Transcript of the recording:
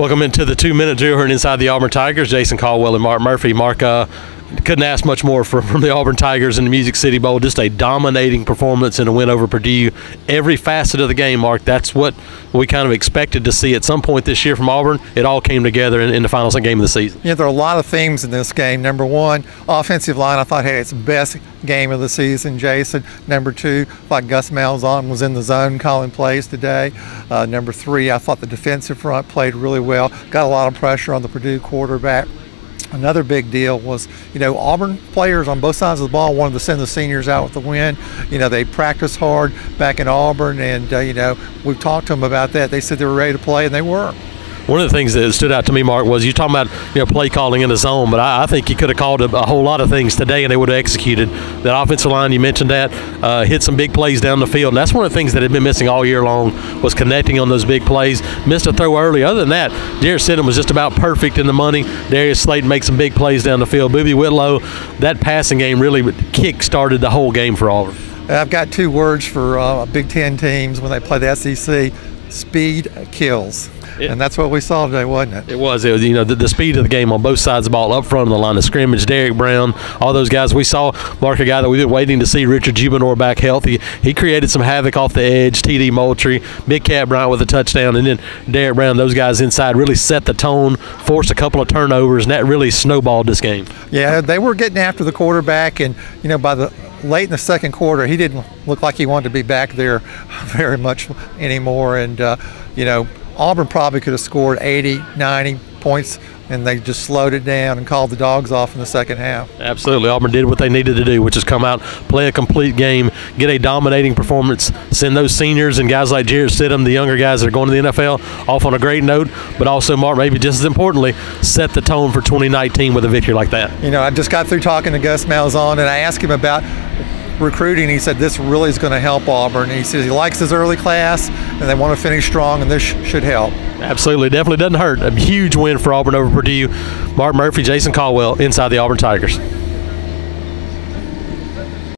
Welcome into the 2-minute drill here inside the Auburn Tigers. Jason Caldwell and Mark Murphy. Mark, couldn't ask much more from the Auburn Tigers in the Music City Bowl. Just a dominating performance and a win over Purdue. Every facet of the game, Mark, that's what we kind of expected to see at some point this year from Auburn. It all came together in the final game of the season. Yeah, there are a lot of themes in this game. Number one, offensive line, I thought had its best game of the season, Jason. Number two, I thought Gus Malzahn was in the zone calling plays today. Number three, I thought the defensive front played really well. Got a lot of pressure on the Purdue quarterback. Another big deal was, Auburn players on both sides of the ball wanted to send the seniors out with the win. They practiced hard back in Auburn, and, we've talked to them about that. They said they were ready to play, and they were. One of the things that stood out to me, Mark, was you talking about play calling in the zone, but I think he could have called a whole lot of things today and they would have executed. That offensive line, you mentioned that, hit some big plays down the field. And that's one of the things that had been missing all year long was connecting on those big plays. Missed a throw early. Other than that, Jarrett Stidham was just about perfect in the money. Darius Slayton makes some big plays down the field. Boobie Whitlow, that passing game really kick-started the whole game for Auburn. I've got two words for Big Ten teams when they play the SEC: speed kills. And that's what we saw today, wasn't it? It was the speed of the game on both sides of the ball, up front of the line of scrimmage. Derek Brown, all those guys. We saw, Mark, a guy that we've been waiting to see, Richard Jubinor, back healthy. He created some havoc off the edge. T.D. Moultrie, Big Cat Bryant with a touchdown, and then Derek Brown, those guys inside really set the tone, forced a couple of turnovers, and that really snowballed this game. Yeah, they were getting after the quarterback, and, by the late in the second quarter, he didn't look like he wanted to be back there very much anymore. And, Auburn probably could have scored 80, 90 points, and they just slowed it down and called the dogs off in the second half. Absolutely. Auburn did what they needed to do, which is come out, play a complete game, get a dominating performance, send those seniors and guys like Jarrett Stidham, the younger guys that are going to the NFL, off on a great note, but also, Mark, maybe just as importantly, set the tone for 2019 with a victory like that. I just got through talking to Gus Malzahn, and I asked him about recruiting. He said this really is going to help Auburn. He says he likes his early class and they want to finish strong, and this should help. Absolutely. Definitely doesn't hurt. A huge win for Auburn over Purdue. Mark Murphy, Jason Caldwell, inside the Auburn Tigers.